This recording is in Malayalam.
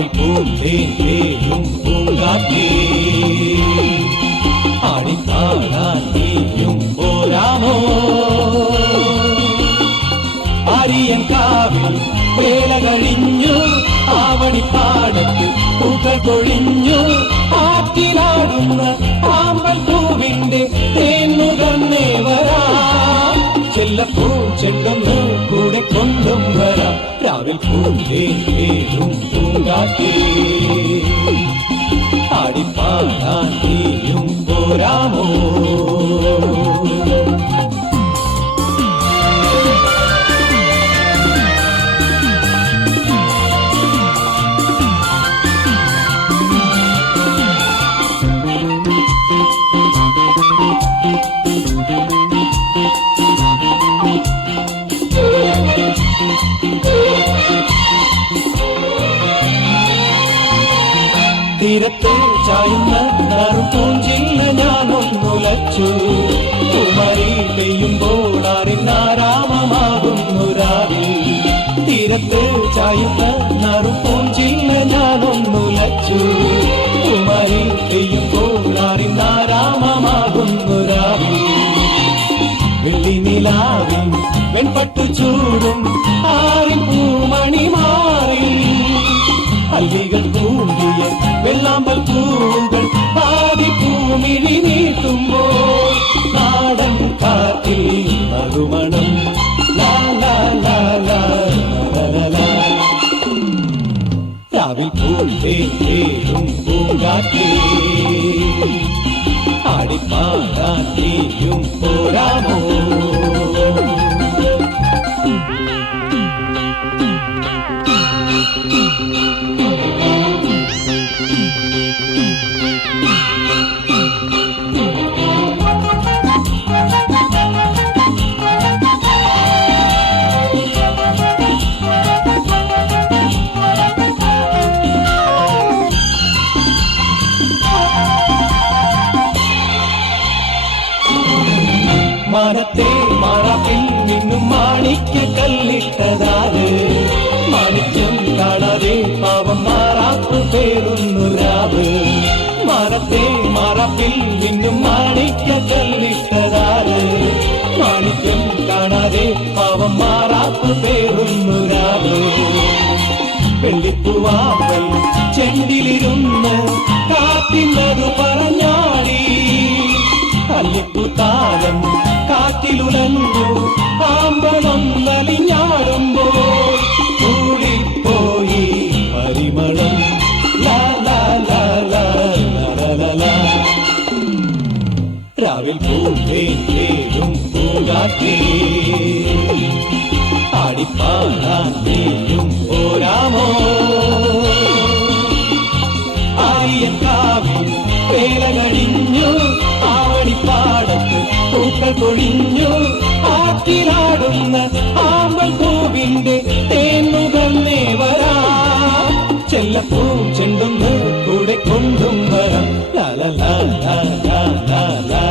രാവിൽ പൂന്തേൻ പേരും പൂങ്കാറ്റേ ആടിപ്പാടാൻ നീയും പോരാമോ ആര്യങ്കാവിൽ വേല കഴിഞ്ഞു ആവണിപ്പാടത്ത് പൂക്കൾ കൊഴിഞ്ഞു ആറ്റിലാടുന്ന ആമ്പൽ പൂവിന്റെ തേന്നുകന്നേ വരാം ചെല്ലപ്പൂ ചെണ്ടൊന്ന് കൂടെ കൊണ്ടും വരാം രാവിൽ പൂന്തേൻ പേരും പൂങ്കാറ്റേ ആടിപ്പാടാൻ നീയും പോരാമോ തീരത്തെ ചായുന്ന നറുപൂഞ്ചില്ല ഞാനൊന്നുലച്ചു കുമരി പെയ്യുമ്പോൾ അറിഞ്ഞാരാമമാകുന്നു രാവിൽ തീരത്തെ ചായുന്ന നറുപൂഞ്ചില്ല ഞാനൊന്നുലച്ചു കുമരി പെയ്യുമ്പോൾ അറിഞ്ഞാരാമമാകുന്നു രാവിൽ വെള്ളി നിലാവിൽ വെൺപട്ടു ചൂടും ആരിൻ പൂമണി മാറി അല്ലികൾ കൂടിയ വെള്ളാമ്പൽ പൂകൾ പാതി പൂമിഴി നീട്ടുമ്പോൾ നാടൻ കാറ്റിൽ നറുമണം ലാ ലാ ലാ ലാ ലാ ലാ രാവിൽ പൂന്തേൻ പേരും പൂങ്കാറ്റേ ആടിപ്പാടാൻ നീയും പോരാമോ മാനത്തെ മാറാപ്പിൽ നിന്നും മാണിക്ക കല്ലിട്ടതാത് മാണിക്യം കാണാതെ പാവം മാറാപ്പ് പേരുന്നു രാവ് മാനത്തെ മാറാപ്പിൽ നിന്നും മാണിക്ക കല്ലിട്ടതാത് മാണിക്യം കാണാതെ പാവം മാറാപ്പ് പേരുന്നു രാവ് വെള്ളിപ്പൂവാമ്പൽ ചെണ്ടിലിരുന്ന് കാത്തിനതു പറഞ്ഞാടി അല്ലിപ്പൂത്താലം കാറ്റിലുലഞ്ഞു ആമ്പലൊന്നലിഞ്ഞാടുമ്പോൾ കൂടിപ്പോയി പരിമളം ലാ ലാ ലാ ലാ ലാ ലാ രാവിൽ പൂന്തേൻ പേരും പൂങ്കാറ്റേ ആടിപ്പാടാൻ നീയും പോരാമോ ആര്യങ്കാവിൽ വേല കഴിഞ്ഞു ആവണിപ്പാടത്ത് പൂക്കൾ കൊഴിഞ്ഞു ആറ്റിലാടുന്ന ആമ്പൽ പൂവിന്റെ തേന്നുകന്നേ വരാം ചെല്ലപ്പൂ ചെണ്ടൊന്ന് കൂടെ കൊണ്ടും വരാം ലാ ലാ ലാ ലാ ലാ ലാ